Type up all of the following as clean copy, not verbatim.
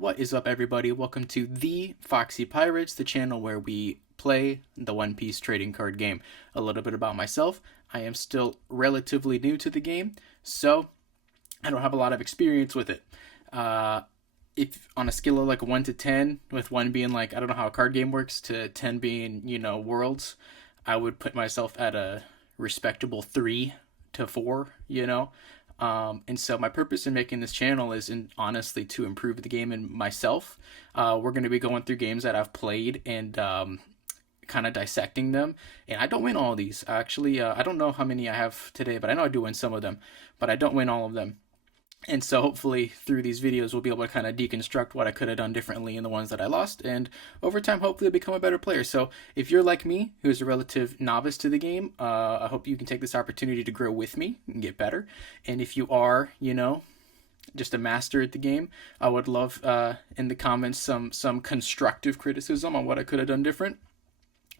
What is up, everybody? Welcome to the Foxy Pirates, the channel where we play the One Piece trading card game. A little bit about myself. I am still relatively new to the game, so I don't have a lot of experience with it. If on a scale of like 1 to 10, with 1 being like, I don't know how a card game works, to 10 being, worlds, I would put myself at a respectable 3 to 4, and so my purpose in making this channel is honestly to improve the game and myself. We're going to be going through games that I've played and kind of dissecting them. And I don't win all of these. Actually, I don't know how many I have today, but I know I do win some of them, but I don't win all of them. And so hopefully through these videos, we'll be able to kind of deconstruct what I could have done differently in the ones that I lost. And over time, hopefully become a better player. So if you're like me, who's a relative novice to the game, I hope you can take this opportunity to grow with me and get better. And if you are, just a master at the game, I would love in the comments some constructive criticism on what I could have done different,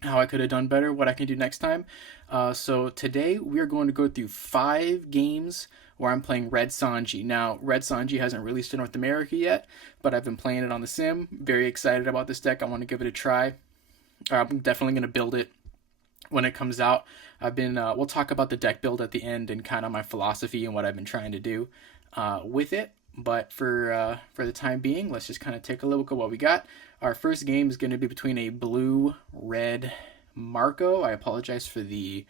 how I could have done better, what I can do next time. So today we're going to go through 5 games where I'm playing Red Sanji. Now, Red Sanji hasn't released in North America yet, but I've been playing it on the sim. Very excited about this deck. I want to give it a try. I'm definitely going to build it when it comes out. We'll talk about the deck build at the end and kind of my philosophy and what I've been trying to do with it. But for the time being, let's just kind of take a look at what we got. Our first game is going to be between a blue-red Marco. I apologize for the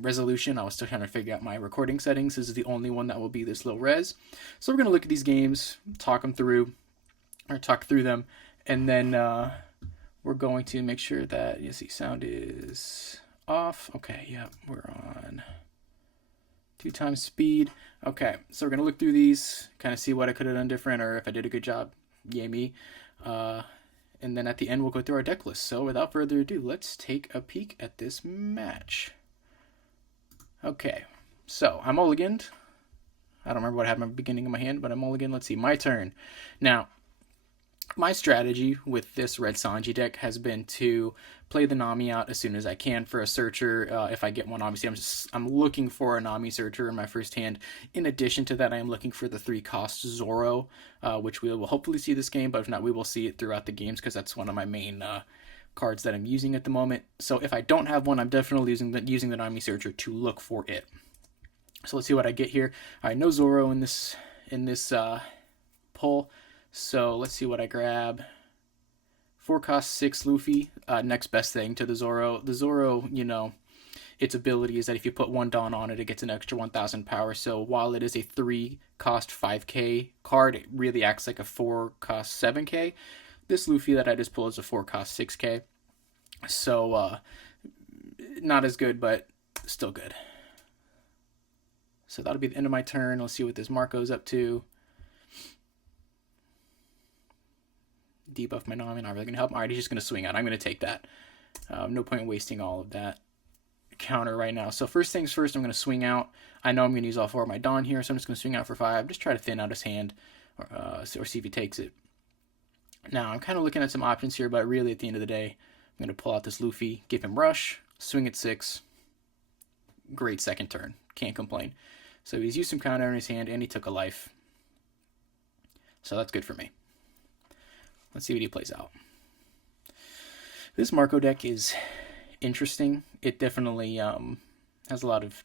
resolution. I was still trying to figure out my recording settings. This is the only one that will be this low res. So we're going to look at these games, talk through them, and then we're going to make sure that, sound is off. Okay, yep, we're on 2 times speed. Okay, so we're going to look through these, kind of see what I could have done different, or if I did a good job, yay me. And then at the end, we'll go through our deck list. So without further ado, let's take a peek at this match. Okay, so I'm mulliganed. I don't remember what I had in the beginning of my hand, but I'm mulliganed. Let's see, my turn. Now, my strategy with this Red Sanji deck has been to play the Nami out as soon as I can for a searcher. If I get one, obviously I'm looking for a Nami searcher in my first hand. In addition to that, I am looking for the 3-cost Zoro, which we will hopefully see this game, but if not, we will see it throughout the games because that's one of my main cards that I'm using at the moment. So if I don't have one, I'm definitely using the Nami searcher to look for it. So let's see what I get here. All right, no Zoro in this pull. So let's see what I grab. 4-cost 6 Luffy. Next best thing to the Zoro. The Zoro, its ability is that if you put 1 Dawn on it, it gets an extra 1,000 power. So while it is a 3-cost 5k card, it really acts like a 4-cost 7k. This Luffy that I just pulled is a 4-cost 6k. So not as good, but still good. So that'll be the end of my turn. Let's see what this Marco's up to. Debuff my Nami, not really going to help him. Alright, he's just going to swing out. I'm going to take that. No point in wasting all of that counter right now. So first things first, I'm going to swing out. I know I'm going to use all 4 of my Dawn here, so I'm just going to swing out for 5. Just try to thin out his hand or see if he takes it. Now, I'm kind of looking at some options here, but really at the end of the day, I'm going to pull out this Luffy, give him Rush, swing at 6. Great second turn. Can't complain. So he's used some counter in his hand, and he took a life. So that's good for me. Let's see what he plays out. This Marco deck is interesting. It definitely has a lot of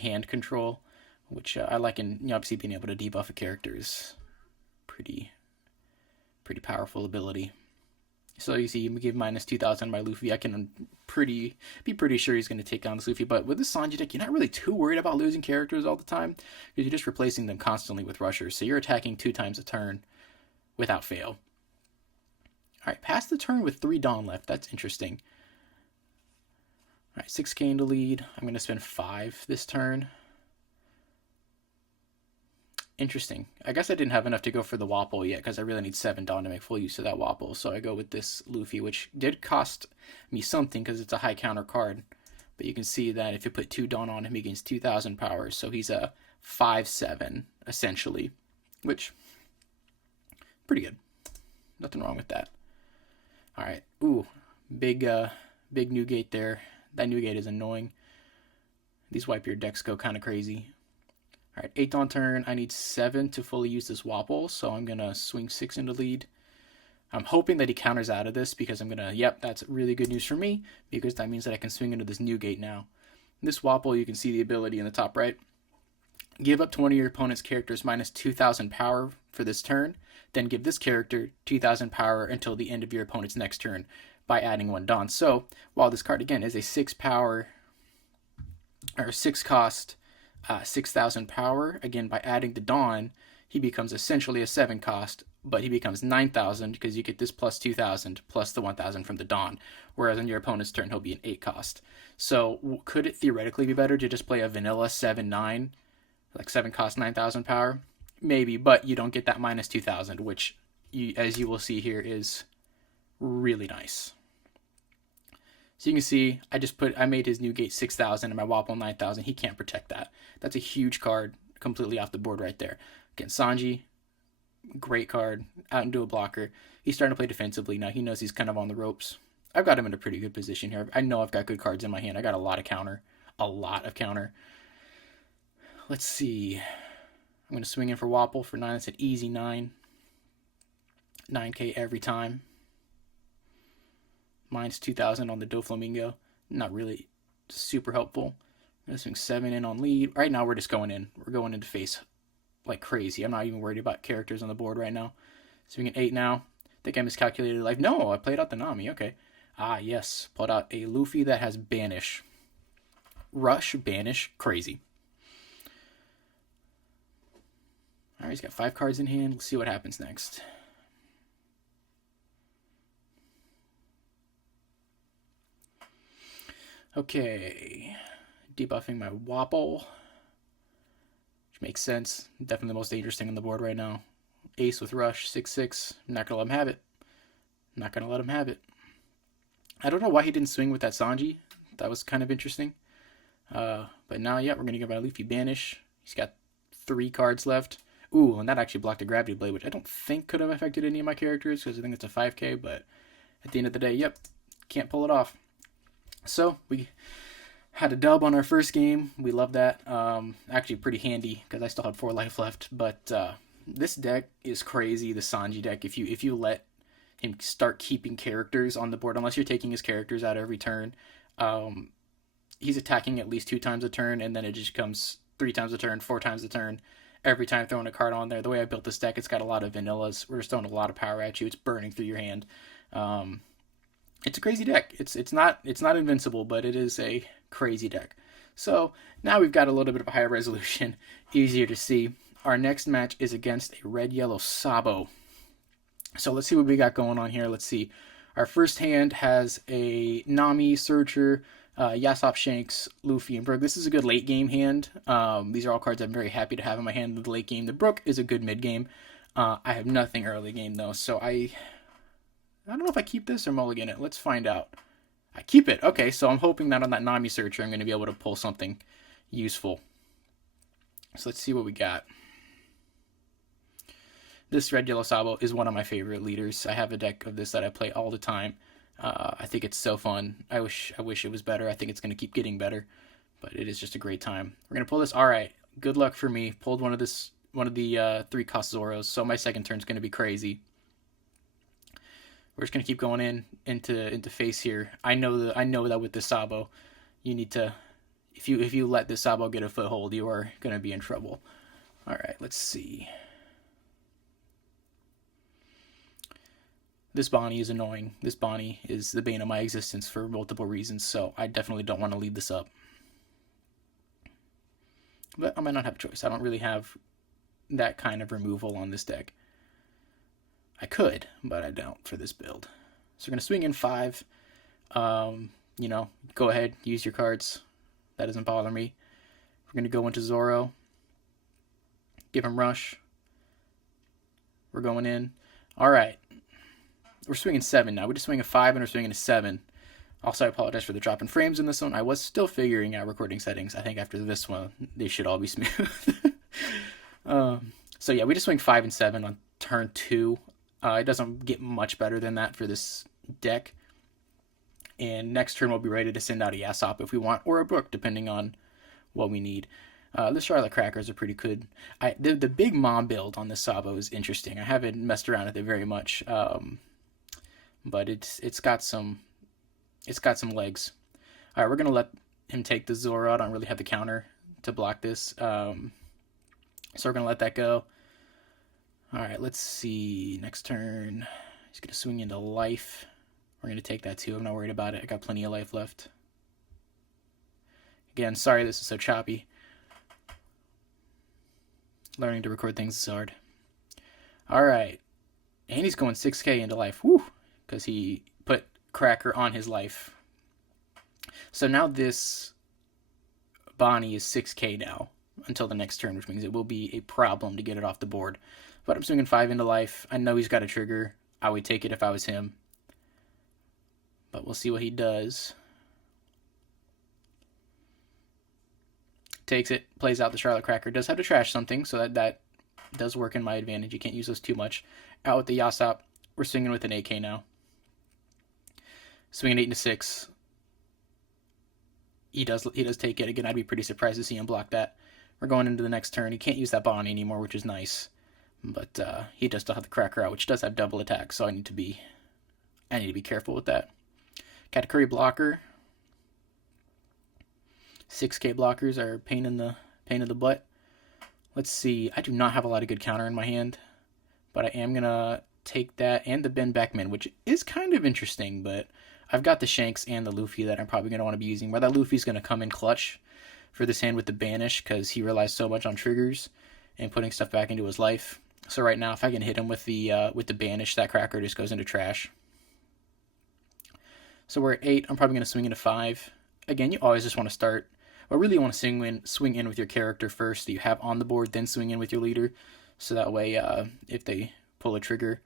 hand control, which I like. In obviously being able to debuff a character is pretty powerful ability. So you see, you give minus 2,000 by Luffy. I can be pretty sure he's going to take down this Luffy. But with this Sanji deck, you're not really too worried about losing characters all the time because you're just replacing them constantly with rushers. So you're attacking 2 times a turn without fail. Alright, pass the turn with 3 Dawn left. That's interesting. Alright, 6k into lead. I'm going to spend 5 this turn. Interesting. I guess I didn't have enough to go for the Wapol yet because I really need 7 Dawn to make full use of that Wapol. So I go with this Luffy, which did cost me something because it's a high counter card. But you can see that if you put 2 Dawn on him, he gains 2,000 power. So he's a 5/7, essentially, which pretty good. Nothing wrong with that. All right. Ooh, big new gate there. That new gate is annoying. These Whitebeard decks go kind of crazy. All right, 8th on turn. I need 7 to fully use this Wapol, so I'm going to swing 6 into lead. I'm hoping that he counters out of this because I'm going to, yep, that's really good news for me because that means that I can swing into this new gate now. This Wapol, you can see the ability in the top right. Give up 20 of your opponent's characters minus 2,000 power for this turn, then give this character 2,000 power until the end of your opponent's next turn by adding 1 Dawn. So, while this card, again, is a 6 power, or 6 cost, 6,000 power, again, by adding the Dawn, he becomes essentially a 7 cost, but he becomes 9,000 because you get this plus 2,000 plus the 1,000 from the Dawn, whereas on your opponent's turn, he'll be an 8 cost. So, could it theoretically be better to just play a vanilla 7/9, like 7 cost 9,000 power? Maybe, but you don't get that minus 2,000, which, as you will see here, is really nice. So you can see, I made his new gate 6,000 and my Wapol 9,000. He can't protect that. That's a huge card completely off the board right there. Again, Sanji, great card, out into a blocker. He's starting to play defensively now. He knows he's kind of on the ropes. I've got him in a pretty good position here. I know I've got good cards in my hand. I got a lot of counter. Let's see. I'm going to swing in for Wapol for 9. That's an easy 9. 9k every time. Minus 2,000 on the Doflamingo. Not really super helpful. I'm going to swing 7 in on lead. Right now we're just going in. We're going into face like crazy. I'm not even worried about characters on the board right now. Swinging 8 now. I think I miscalculated life. No, I played out the Nami. Okay. Ah, yes. Pulled out a Luffy that has Banish. Rush, Banish, crazy. Alright, he's got 5 cards in hand. Let's see what happens next. Okay. Debuffing my Wapol, which makes sense. Definitely the most dangerous thing on the board right now. Ace with Rush, 6/6. I'm not going to let him have it. I don't know why he didn't swing with that Sanji. That was kind of interesting. But now, yeah, we're going to give my Luffy Banish. He's got 3 cards left. Ooh, and that actually blocked a Gravity Blade, which I don't think could have affected any of my characters because I think it's a 5k, but at the end of the day, yep, can't pull it off. So, we had a dub on our first game. We love that. Actually pretty handy because I still had 4 life left, but this deck is crazy, the Sanji deck. If you let him start keeping characters on the board, unless you're taking his characters out every turn, he's attacking at least 2 times a turn, and then it just comes 3 times a turn, 4 times a turn. Every time throwing a card on there. The way I built this deck, it's got a lot of vanillas. We're just throwing a lot of power at you. It's burning through your hand. It's a crazy deck. It's not invincible, but it is a crazy deck. So now we've got a little bit of a higher resolution, easier to see. Our next match is against a red-yellow Sabo. So let's see what we got going on here. Let's see. Our first hand has a Nami, Searcher, Yasop, Shanks, Luffy, and Brook. This is a good late game hand. These are all cards I'm very happy to have in my hand in the late game. The Brook is a good mid game. I have nothing early game though, so I don't know if I keep this or mulligan it. Let's find out. I keep it. Okay, so I'm hoping that on that Nami Searcher I'm going to be able to pull something useful. So let's see what we got. This red yellow Sabo is one of my favorite leaders. I have a deck of this that I play all the time. I think it's so fun. I wish it was better. I think it's going to keep getting better, but it is just a great time. We're going to pull this. All right, good luck for me. Pulled one of the 3 cost Zoros, so my second turn's going to be crazy. We're just going to keep going into face here. I know that with this Sabo, you need to, if you let this Sabo get a foothold, you are going to be in trouble. All right, let's see. This Bonney is annoying. This Bonney is the bane of my existence for multiple reasons, so I definitely don't want to leave this up. But I might not have a choice. I don't really have that kind of removal on this deck. I could, but I don't for this build. So we're going to swing in 5. Go ahead, use your cards. That doesn't bother me. We're going to go into Zoro. Give him Rush. We're going in. All right. We're swinging 7 now. We just swing a 5 and we're swinging a 7. Also, I apologize for the drop in frames in this one. I was still figuring out recording settings. I think after this one, they should all be smooth. So yeah, we just swing 5 and 7 on turn 2. It doesn't get much better than that for this deck. And next turn, we'll be ready to send out a Yasop if we want, or a Brook, depending on what we need. The Charlotte Crackers are pretty good. The Big Mom build on the Sabo is interesting. I haven't messed around with it very much, but it's got some legs. All right, we're gonna let him take the Zoro. I don't really have the counter to block this, so we're gonna let that go. All right, let's see. Next turn, he's gonna swing into life. We're gonna take that too. I'm not worried about it. I got plenty of life left. Again, sorry this is so choppy. Learning to record things is hard. Alright. And he's going 6k into life. Woo! Because he put Cracker on his life. So now this Bonney is 6k now. Until the next turn, which means it will be a problem to get it off the board. But I'm swinging 5 into life. I know he's got a trigger. I would take it if I was him. But we'll see what he does. Takes it, plays out the Charlotte Cracker. Does have to trash something, so that does work in my advantage. You can't use those too much. Out with the Yasop. We're swinging with an 8k now. Swinging 8 into 6. He does take it. Again, I'd be pretty surprised to see him block that. We're going into the next turn. He can't use that Bonney anymore, which is nice. But he does still have the Cracker out, which does have double attack, so I need to be careful with that. Katakuri blocker. 6k blockers are a pain in the butt. Let's see. I do not have a lot of good counter in my hand, but I am gonna take that and the Ben Beckman, which is kind of interesting, but I've got the Shanks and the Luffy that I'm probably gonna want to be using. Where that Luffy's gonna come in clutch for this hand with the Banish, because he relies so much on triggers and putting stuff back into his life. So right now, if I can hit him with the Banish, that Cracker just goes into trash. So we're at 8. I'm probably gonna swing into 5. Again, you always just want to start. Or really, you want to swing in with your character first that you have on the board, then swing in with your leader. So that way, if they pull a trigger,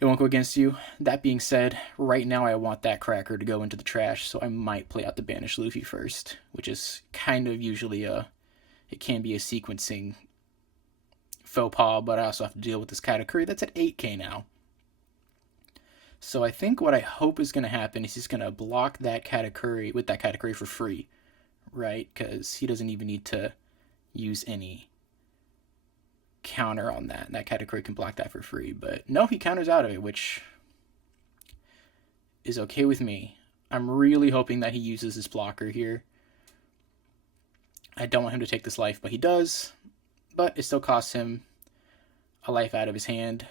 it won't go against you. That being said, right now I want that Cracker to go into the trash, so I might play out the Banish Luffy first, which is kind of usually it can be a sequencing faux pas, but I also have to deal with this Katakuri. That's at 8k now. So I think what I hope is going to happen is he's going to block that Katakuri with that Katakuri for free. Right, because he doesn't even need to use any counter on that. That Katakuri can block that for free, but no, he counters out of it, which is okay with me. I'm really hoping that he uses his blocker here. I don't want him to take this life, but he does. But it still costs him a life out of his hand.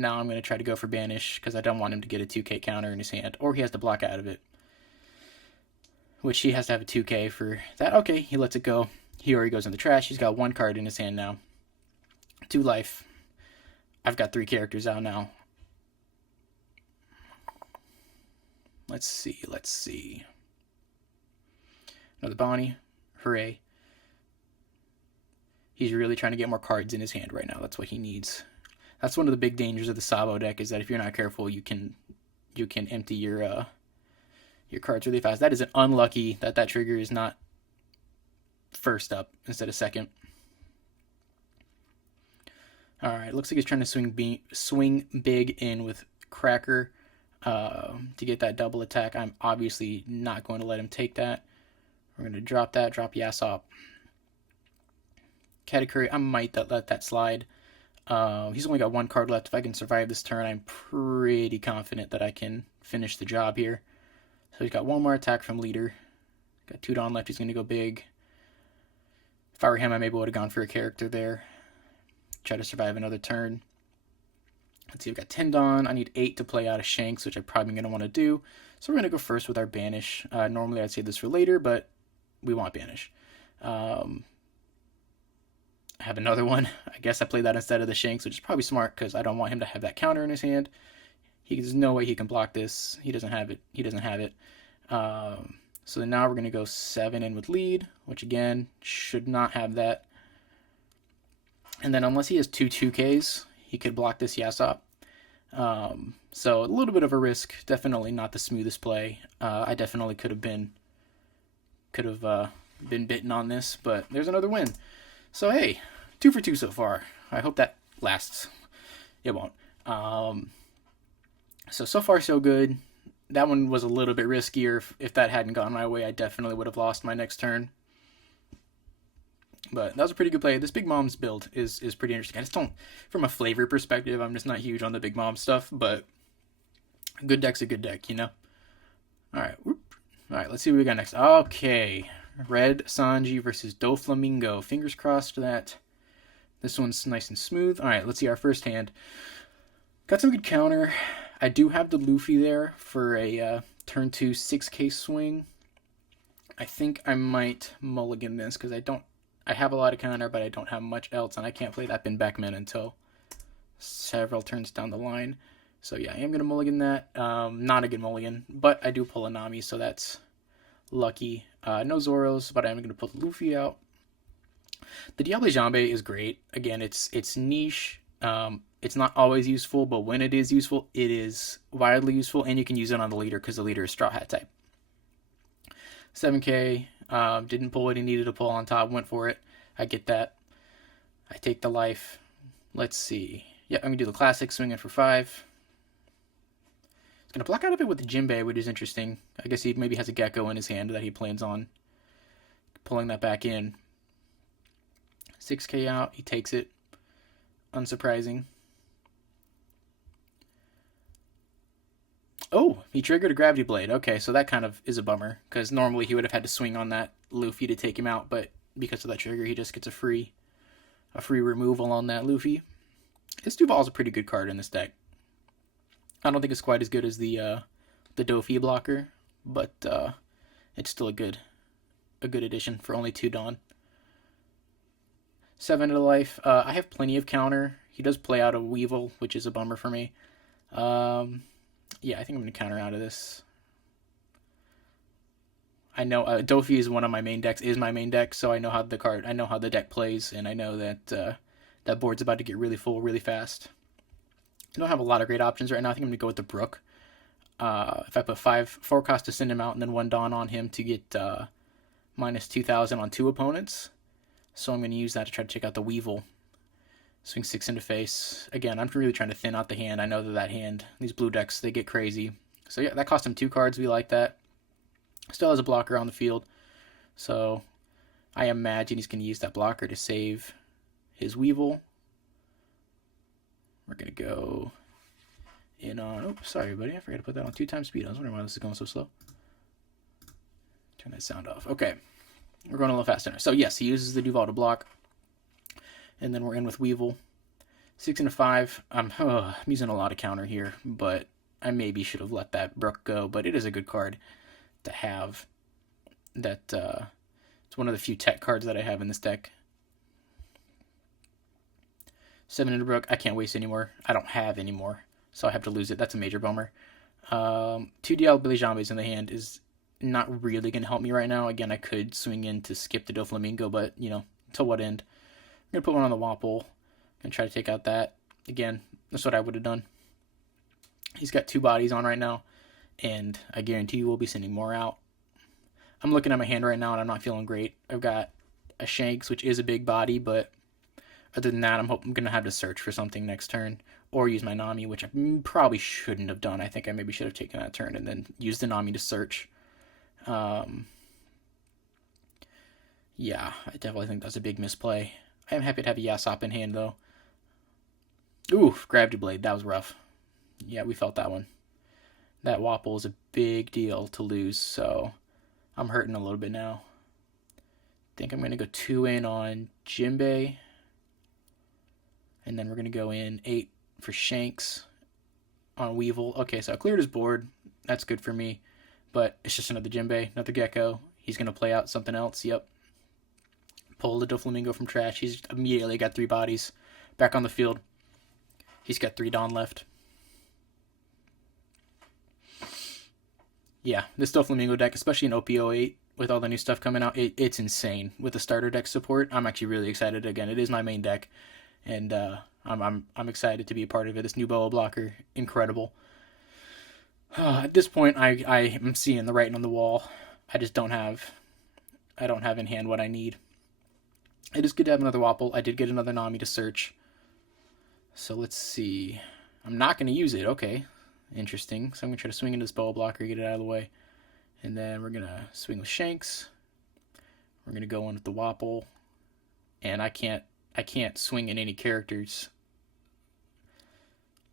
Now I'm going to try to go for Banish, because I don't want him to get a 2k counter in his hand, or he has to block out of it. Which he has to have a 2k for that. Okay, he lets it go. He already goes in the trash. He's got 1 card in his hand now. 2 life. I've got 3 characters out now. Let's see. Another Bonney. Hooray. He's really trying to get more cards in his hand right now. That's what he needs. That's one of the big dangers of the Sabo deck, is that if you're not careful, you can empty your cards really fast. That is an unlucky that trigger is not first up instead of second. All right, looks like he's trying to swing big in with Cracker to get that double attack. I'm obviously not going to let him take that. We're going to drop Yasop. Katakuri, I might let that slide. He's only got 1 card left. If I can survive this turn, I'm pretty confident that I can finish the job here. So he's got 1 more attack from leader. Got 2 Dawn left. He's going to go big. If I were him, I maybe would have gone for a character there. Try to survive another turn. Let's see, I've got 10 Dawn. I need 8 to play out of Shanks, which I'm probably going to want to do. So we're going to go first with our Banish. Normally I'd save this for later, but we want Banish. I have another one. I guess I played that instead of the Shanks, which is probably smart because I don't want him to have that counter in his hand. There's no way he can block this. He doesn't have it. So now we're going to go 7 in with lead, which again, should not have that. And then unless he has 2 2Ks, he could block this Yasop. So a little bit of a risk. Definitely not the smoothest play. I definitely could have been bitten on this, but there's another win. So hey, 2 for 2 so far. I hope that lasts. It won't. So far so good. that one was a little bit riskier. If that hadn't gone my way, I definitely would have lost my next turn. But that was a pretty good play. This Big Mom's build is pretty interesting. I just don't, from a flavor perspective, I'm just not huge on the Big Mom stuff, but a good deck's a good deck, you know? Alright, alright, let's see what we got next. Okay, Red Sanji versus Doflamingo. Fingers crossed that this one's nice and smooth. Alright, let's see our first hand. Got some good counter. I do have the Luffy there for a turn 2 6k swing. I think I might mulligan this because I have a lot of counter, but I don't have much else, and I can't play that Bin Beckman until several turns down the line. So yeah, I am going to mulligan that. Not a good mulligan, but I do pull a Nami, so that's lucky. No Zoros, but I'm going to pull the Luffy out. The Diable Jambe is great. Again, it's niche. It's not always useful, but when it is useful, it is widely useful, and you can use it on the leader because the leader is Straw Hat type. 7k, didn't pull what he needed to pull on top, went for it. I get that. I take the life. Let's see. Yeah, I'm going to do the classic, swinging for 5. He's going to block out of it with the Jinbei, which is interesting. I guess he maybe has a Gecko in his hand that he plans on pulling that back in. 6k out, he takes it. Unsurprising. Oh, he triggered a Gravity Blade. Okay, so that kind of is a bummer, because normally he would have had to swing on that Luffy to take him out, but because of that trigger, he just gets a free removal on that Luffy. This Duval's a pretty good card in this deck. I don't think it's quite as good as the Dofi blocker, but it's still a good addition for only 2 Dawn. 7 to life. I have plenty of counter. He does play out a Weevil, which is a bummer for me. Yeah, I think I'm going to counter out of this. I know Dofi is one of my main decks, so I know how the deck plays, and I know that that board's about to get really full really fast. I don't have a lot of great options right now. I think I'm going to go with the Brook. If I put 4 cost to send him out and then 1 Dawn on him to get minus 2,000 on 2 opponents. So I'm going to use that to try to take out the Weevil. Swing 6 into face. Again, I'm really trying to thin out the hand. I know that hand, these blue decks, they get crazy. So yeah, that cost him 2 cards. We like that. Still has a blocker on the field. So I imagine he's going to use that blocker to save his Weevil. We're going to go in on... Oh, sorry, buddy. I forgot to put that on 2 times speed. I was wondering why this is going so slow. Turn that sound off. Okay. We're going a little faster. So yes, he uses the Duval to block. And then we're in with Weevil. 6 into 5. I'm using a lot of counter here, but I maybe should have let that Brook go. But it is a good card to have. That it's one of the few tech cards that I have in this deck. 7 into Brook. I can't waste anymore. I don't have anymore, so I have to lose it. That's a major bummer. 2 Diable Jambes in the hand is not really going to help me right now. Again, I could swing in to skip the Doflamingo, but, you know, till what end? I'm going to put one on the Wapple and try to take out that. Again, that's what I would have done. He's got 2 bodies on right now, and I guarantee you we'll be sending more out. I'm looking at my hand right now, and I'm not feeling great. I've got a Shanks, which is a big body, but other than that, I'm going to have to search for something next turn, or use my Nami, which I probably shouldn't have done. I think I maybe should have taken that turn and then used the Nami to search. Yeah, I definitely think that's a big misplay. I am happy to have a Yasop in hand, though. Ooh, Gravity Blade. That was rough. Yeah, we felt that one. That Wapple is a big deal to lose, so I'm hurting a little bit now. I think I'm going to go 2 in on Jinbei. And then we're going to go in 8 for Shanks on Weevil. Okay, so I cleared his board. That's good for me. But it's just another Jinbei, another Gecko. He's going to play out something else. Yep. Pull the Doflamingo from trash. He's immediately got 3 bodies. Back on the field. He's got 3 Dawn left. Yeah, this Doflamingo deck, especially in OP08, with all the new stuff coming out, it's insane. With the starter deck support, I'm actually really excited. Again, it is my main deck, and I'm excited to be a part of it. This new Boa blocker, incredible. At this point, I am seeing the writing on the wall. I don't have in hand what I need. It is good to have another Wapple. I did get another Nami to search. So let's see. I'm not going to use it. Okay. Interesting. So I'm going to try to swing into this boa blocker, get it out of the way. And then we're going to swing with Shanks. We're going to go in with the Wapple. And I can't swing in any characters.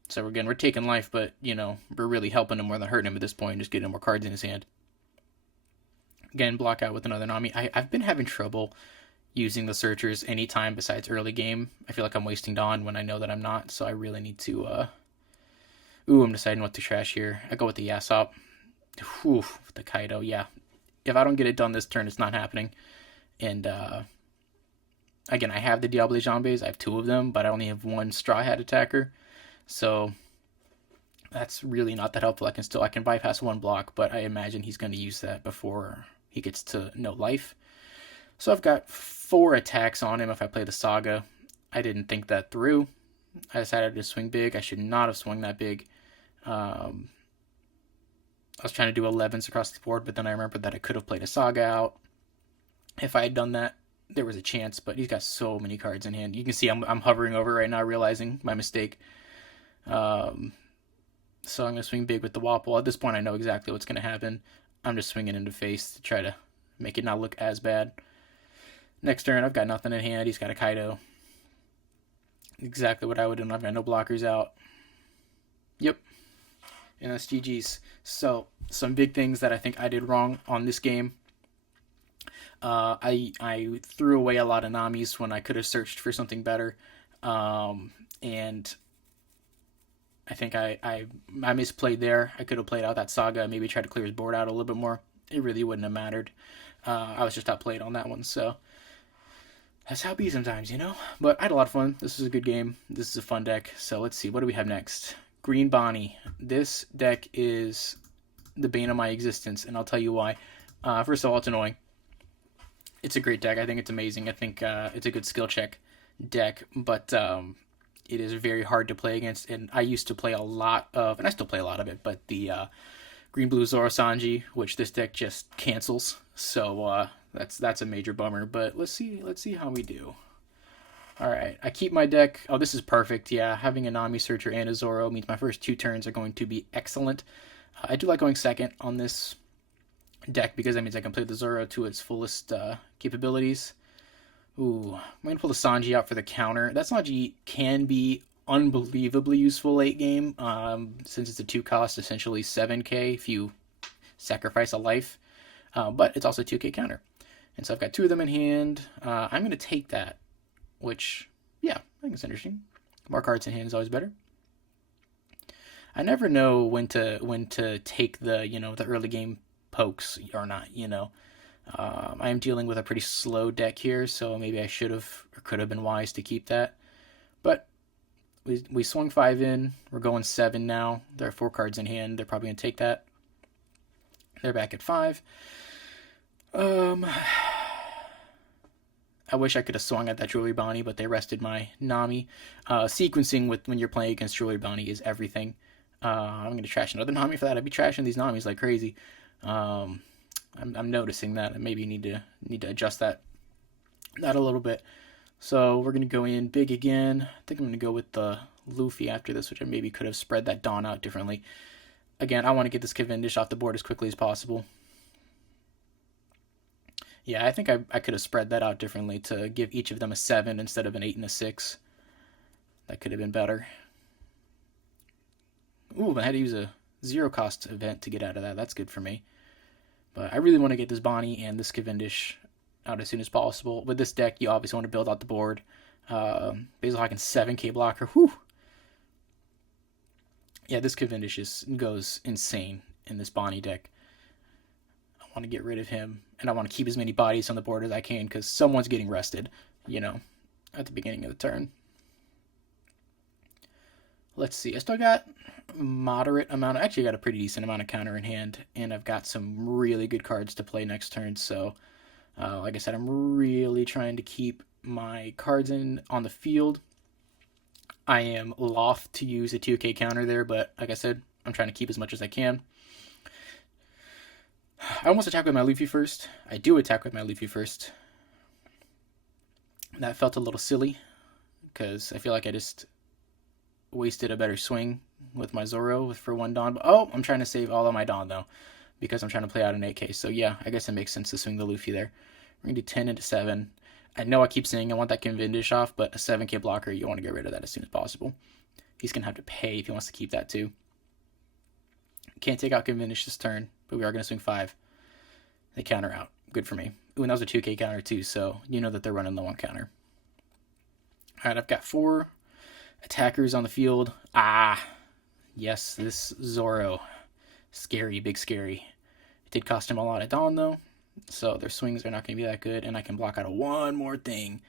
So we're taking life, but, you know, we're really helping him more than hurting him at this point, just getting more cards in his hand. Again, block out with another Nami. I've been having trouble using the searchers anytime besides early game. I feel like I'm wasting Dawn when I know that I'm not, so I really need to, I'm deciding what to trash here. I go with the Yasop. The Kaido, yeah. If I don't get it done this turn, it's not happening. And, again, I have the Diable Jambes. I have 2 of them, but I only have 1 Straw Hat attacker. So that's really not that helpful. I can bypass 1 block, but I imagine he's going to use that before he gets to no life. So I've got 4 attacks on him if I play the Saga. I didn't think that through. I decided to swing big. I should not have swung that big. I was trying to do 11s across the board, but then I remembered that I could have played a Saga out. If I had done that, there was a chance, but he's got so many cards in hand. You can see I'm hovering over right now, realizing my mistake. So I'm going to swing big with the Wapple. At this point, I know exactly what's going to happen. I'm just swinging into face to try to make it not look as bad. Next turn, I've got nothing in hand. He's got a Kaido. Exactly what I would do. I've got no blockers out. Yep. And that's GG's. So, some big things that I think I did wrong on this game. I threw away a lot of Namis when I could have searched for something better. And I think I misplayed there. I could have played out that Saga, maybe tried to clear his board out a little bit more. It really wouldn't have mattered. I was just outplayed on that one, so that's how it be sometimes, you know? But I had a lot of fun. This is a good game. This is a fun deck. So let's see. What do we have next? Green Bonney. This deck is the bane of my existence, and I'll tell you why. First of all, it's annoying. It's a great deck. I think it's amazing. I think it's a good skill check deck, but it is very hard to play against. And I used to play a lot of, and I still play a lot of it, but the Green Blue Zoro Sanji, which this deck just cancels. So that's a major bummer. But let's see how we do. All right, I keep my deck. Oh, this is perfect. Yeah, having a Nami Searcher and a Zoro means my first 2 turns are going to be excellent. I do like going second on this deck because that means I can play the Zoro to its fullest capabilities. Ooh, I'm going to pull the Sanji out for the counter. That Sanji can be unbelievably useful late game since it's a 2 cost, essentially 7k if you sacrifice a life. But it's also a 2k counter. And so I've got 2 of them in hand. I'm going to take that, which, yeah, I think it's interesting. More cards in hand is always better. I never know when to take the, the early game pokes or not, I am dealing with a pretty slow deck here, so maybe I should have or could have been wise to keep that. But we swung 5 in. We're going 7 now. There are 4 cards in hand. They're probably going to take that. They're back at 5. I wish I could have swung at that Jewelry Bonnie, but they rested my Nami. Sequencing when you're playing against Jewelry Bonnie is everything. I'm going to trash another Nami for that. I'd be trashing these Namis like crazy. I'm noticing that. I maybe need to adjust that a little bit. So we're going to go in big again. I think I'm going to go with the Luffy after this, which I maybe could have spread that Dawn out differently. Again, I want to get this Cavendish off the board as quickly as possible. Yeah, I think I could have spread that out differently to give each of them a 7 instead of an 8 and a 6. That could have been better. Ooh, I had to use a 0-cost event to get out of that. That's good for me. But I really want to get this Bonnie and this Cavendish out as soon as possible. With this deck, you obviously want to build out the board. Basil Hawkins 7k blocker. Whew. Yeah, this Cavendish goes insane in this Bonnie deck. I want to get rid of him, and I want to keep as many bodies on the board as I can because someone's getting rested, at the beginning of the turn. Let's see. I still got moderate amount. Actually, I got a pretty decent amount of counter in hand, and I've got some really good cards to play next turn. So, like I said, I'm really trying to keep my cards on the field. I am loth to use a 2k counter there, but like I said, I'm trying to keep as much as I can. I almost attack with my Luffy first. I do attack with my Luffy first. That felt a little silly because I feel like I just wasted a better swing with my Zoro for 1 Dawn. Oh, I'm trying to save all of my Dawn, though, because I'm trying to play out an 8K. So, yeah, I guess it makes sense to swing the Luffy there. We're going to do 10 into 7. I know I keep saying I want that Cavendish off, but a 7K blocker, you want to get rid of that as soon as possible. He's going to have to pay if he wants to keep that, too. Can't take out Cavendish this turn, but we are going to swing 5. They counter out. Good for me. Ooh, and that was a 2K counter, too, so you know that they're running low on counter. All right, I've got 4 attackers on the field. Yes, this Zoro. Scary, big scary. It did cost him a lot of Dawn, though, so their swings are not going to be that good, and I can block out of one more thing,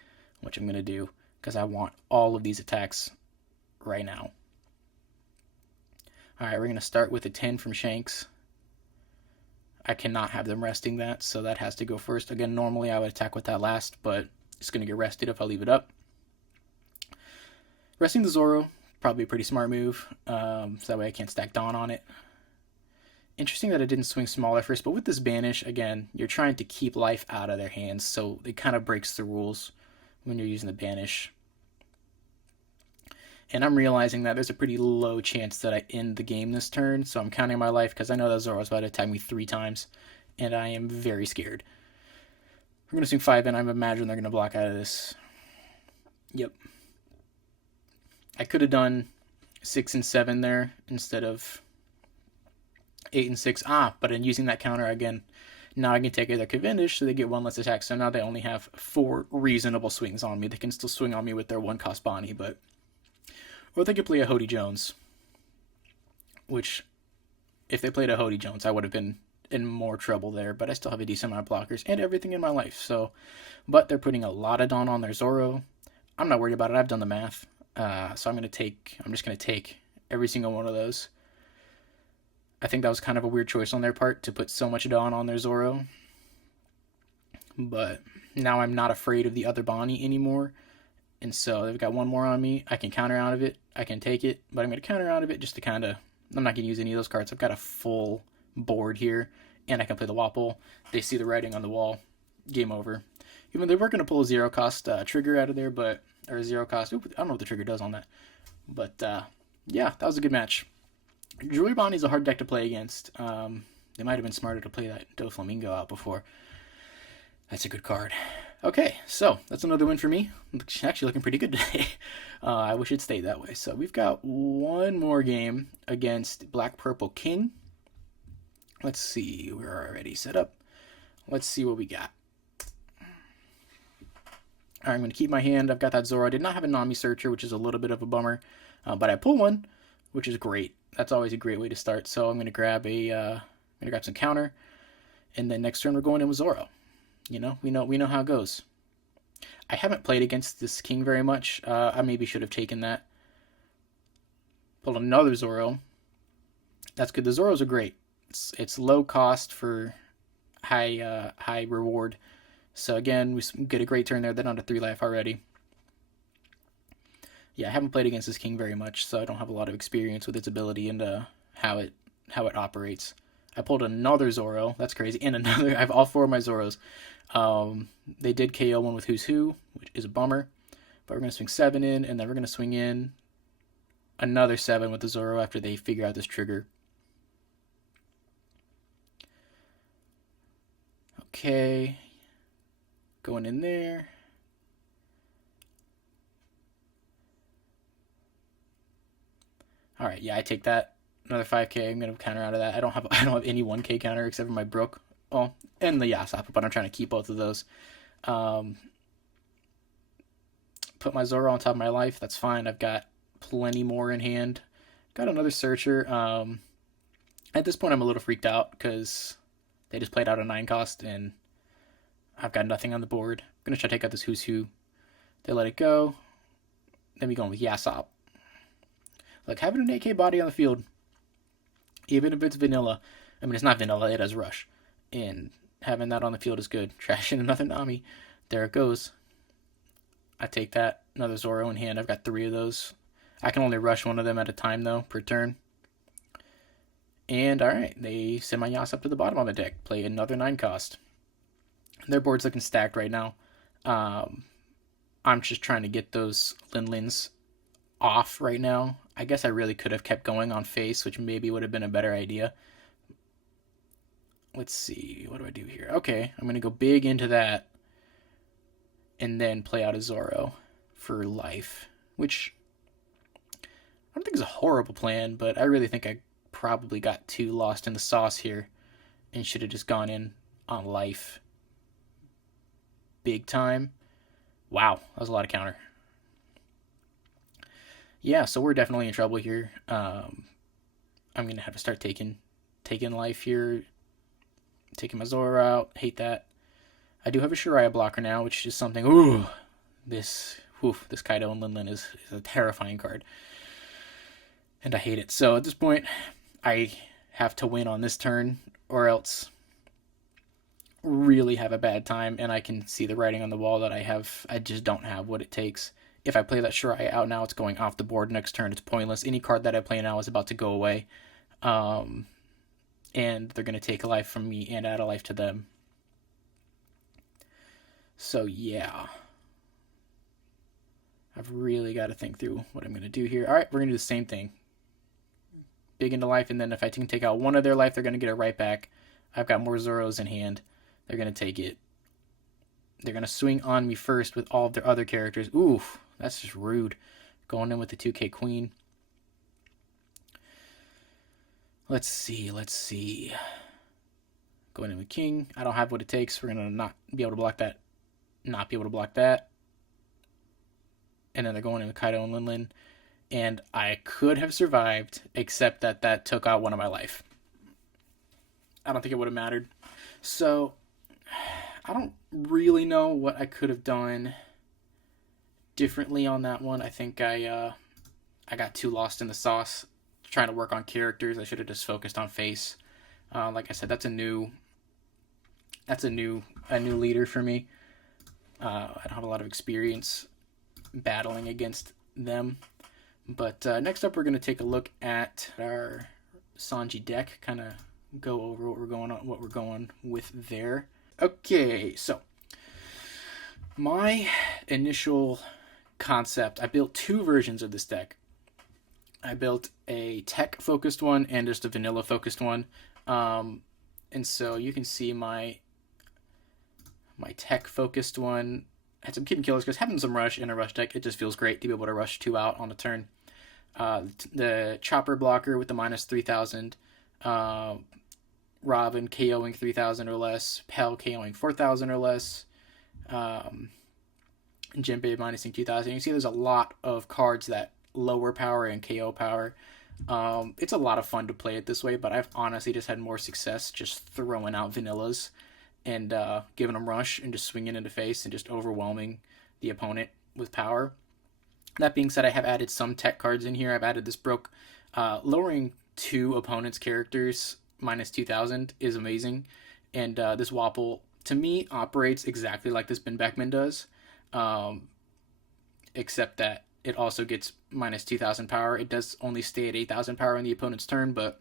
which I'm going to do, because I want all of these attacks right now. All right, we're going to start with a 10 from Shanks. I cannot have them resting that, so that has to go first. Again, normally I would attack with that last, but it's going to get rested if I leave it up. Resting the Zoro, probably a pretty smart move, so that way I can't stack Dawn on it. Interesting that I didn't swing smaller first, but with this Banish, again, you're trying to keep life out of their hands, so it kind of breaks the rules when you're using the Banish. And I'm realizing that there's a pretty low chance that I end the game this turn, so I'm counting my life because I know that Zoro's about to attack me 3 times, and I am very scared. We're going to swing 5, and I imagine they're going to block out of this. Yep. I could have done 6 and 7 there instead of 8 and 6. But in using that counter again, now I can take their Cavendish, so they get 1 less attack, so now they only have 4 reasonable swings on me. They can still swing on me with their 1-cost Bonney, but... Or they could play a Hody Jones, which, if they played a Hody Jones, I would have been in more trouble there, but I still have a decent amount of blockers and everything in my life, so... But they're putting a lot of Dawn on their Zoro. I'm not worried about it, I've done the math. So I'm just going to take every single one of those. I think that was kind of a weird choice on their part to put so much Dawn on their Zoro. But now I'm not afraid of the other Bonney anymore. And so they've got 1 more on me. I can counter out of it. I can take it. But I'm going to counter out of it just to kind of... I'm not going to use any of those cards. I've got a full board here. And I can play the Wapple. They see the writing on the wall. Game over. Even they were going to pull a 0-cost trigger out of there, but... Or a 0-cost... I don't know what the trigger does on that. But, yeah, that was a good match. Jewelry Bonnie's a hard deck to play against. They might have been smarter to play that Doflamingo out before. That's a good card. Okay, so that's another win for me. Actually looking pretty good today. I wish it stayed that way. So we've got 1 more game against Black Purple King. Let's see. We're already set up. Let's see what we got. All right, I'm going to keep my hand. I've got that Zoro. I did not have a Nami Searcher, which is a little bit of a bummer. But I pull 1, which is great. That's always a great way to start. So I'm going to grab some counter. And then next turn we're going in with Zoro. You know, we know how it goes. I haven't played against this king very much. I maybe should have taken that. Pulled another Zoro. That's good. The Zoros are great. It's low cost for high reward. So again, we get a great turn there. They're down to 3 life already. Yeah, I haven't played against this king very much, so I don't have a lot of experience with its ability and how it operates. I pulled another Zoro. That's crazy. And another. I have all 4 of my Zoros. They did KO one with Who's Who, which is a bummer. But we're going to swing 7 in, and then we're going to swing in another 7 with the Zoro after they figure out this trigger. Okay. Going in there. All right, yeah, I take that. Another 5K. I'm going to counter out of that. I don't have any 1K counter except for my Brook. Oh, and the Yasop, but I'm trying to keep both of those. Put my Zoro on top of my life. That's fine. I've got plenty more in hand. Got another Searcher. At this point, I'm a little freaked out because they just played out a 9-cost, and I've got nothing on the board. I'm going to try to take out this Who's Who. They let it go. Then we go with Yasop. Like, having an AK body on the field, even if it's vanilla, I mean, it's not vanilla, it has rush. And having that on the field is good. Trashing another Nami. There it goes. I take that. Another Zoro in hand. I've got 3 of those. I can only rush 1 of them at a time, though, per turn. And, alright, they send my Yas up to the bottom of the deck. Play another 9-cost. Their board's looking stacked right now. I'm just trying to get those Lin-Lins off right now. I guess I really could have kept going on face, which maybe would have been a better idea. Let's see, what do I do here? Okay, I'm going to go big into that and then play out a Zoro for life, which I don't think is a horrible plan, but I really think I probably got too lost in the sauce here and should have just gone in on life big time. Wow, that was a lot of counter. Yeah, so we're definitely in trouble here. I'm going to have to start taking life here, taking my Zoro out. Hate that. I do have a Shiraya blocker now, which is something. Ooh, this Kaido and Linlin is a terrifying card, and I hate it. So at this point, I have to win on this turn, or else really have a bad time. And I can see the writing on the wall that I just don't have what it takes. If I play that Shiraya out now, it's going off the board next turn. It's pointless. Any card that I play now is about to go away. And they're going to take a life from me and add a life to them. So, yeah. I've really got to think through what I'm going to do here. All right, we're going to do the same thing. Big into life, and then if I can take out one of their life, they're going to get it right back. I've got more Zoros in hand. They're going to take it. They're going to swing on me first with all of their other characters. Oof, that's just rude. Going in with the 2K Queen. Let's see. Going in with King. I don't have what it takes. We're going to not be able to block that. Not be able to block that. And then they're going in with Kaido and Linlin. And I could have survived, except that took out one of my life. I don't think it would have mattered. So, I don't really know what I could have done differently on that one. I think I got too lost in the sauce trying to work on characters. I should have just focused on face. Like I said, that's a new leader for me. I don't have a lot of experience battling against them. But next up, we're going to take a look at our Sanji deck. Kind of go over what we're going with there. Okay, so my initial concept, I built two versions of this deck. I built a tech-focused one and just a vanilla-focused one. And so you can see my tech-focused one had some kid and killers because having some rush in a rush deck, it just feels great to be able to rush 2 out on a turn. The chopper blocker with the minus 3,000. Robin KOing 3,000 or less. Pell KOing 4,000 or less. Jinbei minusing 2,000. You can see there's a lot of cards that lower power and KO power. It's a lot of fun to play it this way, but I've honestly just had more success just throwing out vanillas and giving them rush and just swinging into face and just overwhelming the opponent with power. That being said, I have added some tech cards in here. I've added this Broke. Lowering 2 opponents' characters minus 2,000 is amazing. And this Wapple, to me, operates exactly like this Ben Beckman does, except that it also gets minus 2,000 power. It does only stay at 8,000 power on the opponent's turn, but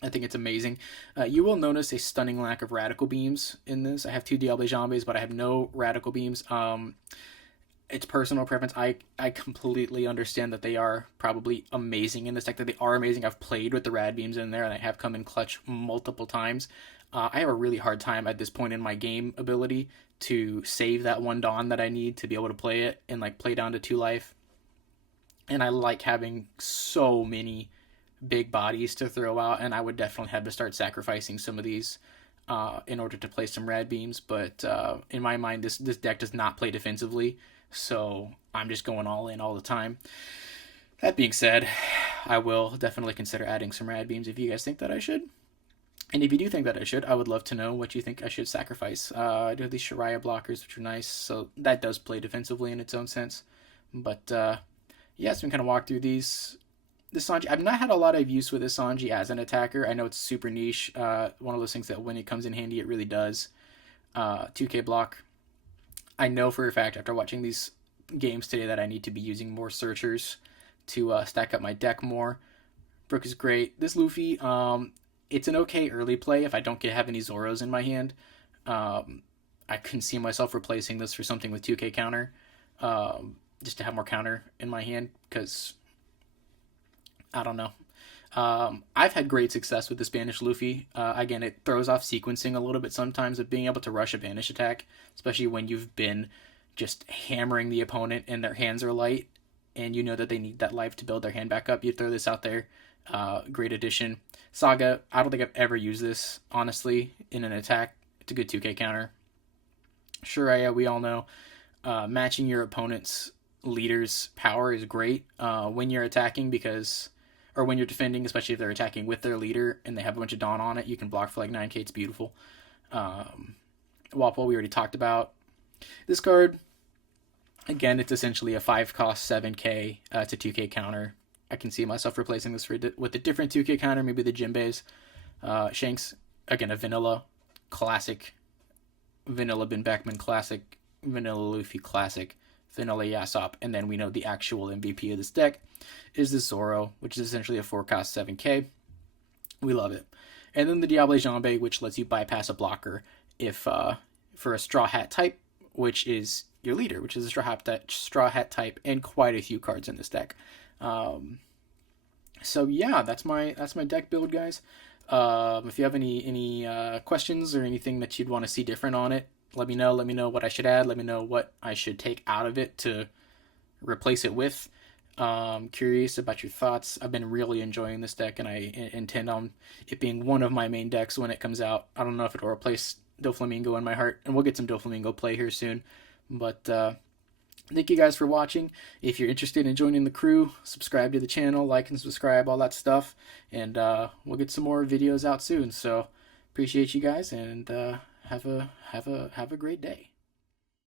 I think it's amazing. You will notice a stunning lack of radical beams in this. I have 2 Diable Jambes, but I have no radical beams. It's personal preference. I completely understand that they are probably amazing in this deck, that they are amazing. I've played with the rad beams in there, and I have come in clutch multiple times. I have a really hard time at this point in my game ability to save that 1 Dawn that I need to be able to play it and play down to 2 life. And I like having so many big bodies to throw out, and I would definitely have to start sacrificing some of these in order to play some rad beams. But in my mind, this deck does not play defensively, so I'm just going all in all the time. That being said, I will definitely consider adding some rad beams if you guys think that I should. And if you do think that I should, I would love to know what you think I should sacrifice. I do have these Shiraya blockers, which are nice, so that does play defensively in its own sense. But yeah, so we can kind of walk through these. This Sanji, I've not had a lot of use with this Sanji as an attacker. I know it's super niche. One of those things that when it comes in handy, it really does. 2K block. I know for a fact after watching these games today that I need to be using more searchers to stack up my deck more. Brook is great. This Luffy, it's an okay early play if I don't have any Zoros in my hand. I can see myself replacing this for something with 2K counter, just to have more counter in my hand, because I don't know. I've had great success with the Spanish Luffy. Again, it throws off sequencing a little bit sometimes of being able to rush a banish attack, especially when you've been just hammering the opponent and their hands are light, and you know that they need that life to build their hand back up. You throw this out there. Great addition. Saga, I don't think I've ever used this, honestly, in an attack. It's a good 2K counter. Shiraya, we all know. Matching your opponent's leader's power is great when you're attacking or when you're defending, especially if they're attacking with their leader and they have a bunch of Dawn on it. You can block for like 9k. It's beautiful. Wapol, we already talked about. This card, again, it's essentially a 5-cost 7k to 2k counter. I can see myself replacing this with a different 2k counter, maybe the Jinbeis. Shanks, again, a vanilla classic. Vanilla Ben Beckman classic. Vanilla Luffy classic. Vanilla Yasop. And then we know the actual MVP of this deck is the Zoro, which is essentially a 4-cost 7k. We love it. And then the Diable Jambe, which lets you bypass a blocker if for a Straw Hat type, which is your leader, which is a Straw Hat type, and quite a few cards in this deck. So yeah, that's my deck build, guys. If you have any questions or anything that you'd want to see different on it, let me know. Let me know what I should add. Let me know what I should take out of it to replace it with. Curious about your thoughts. I've been really enjoying this deck, and I intend on it being one of my main decks when it comes out. I don't know if it'll replace Doflamingo in my heart, and we'll get some Doflamingo play here soon. But thank you guys for watching. If you're interested in joining the crew, subscribe to the channel, like and subscribe, all that stuff, and we'll get some more videos out soon. So appreciate you guys, and have a great day.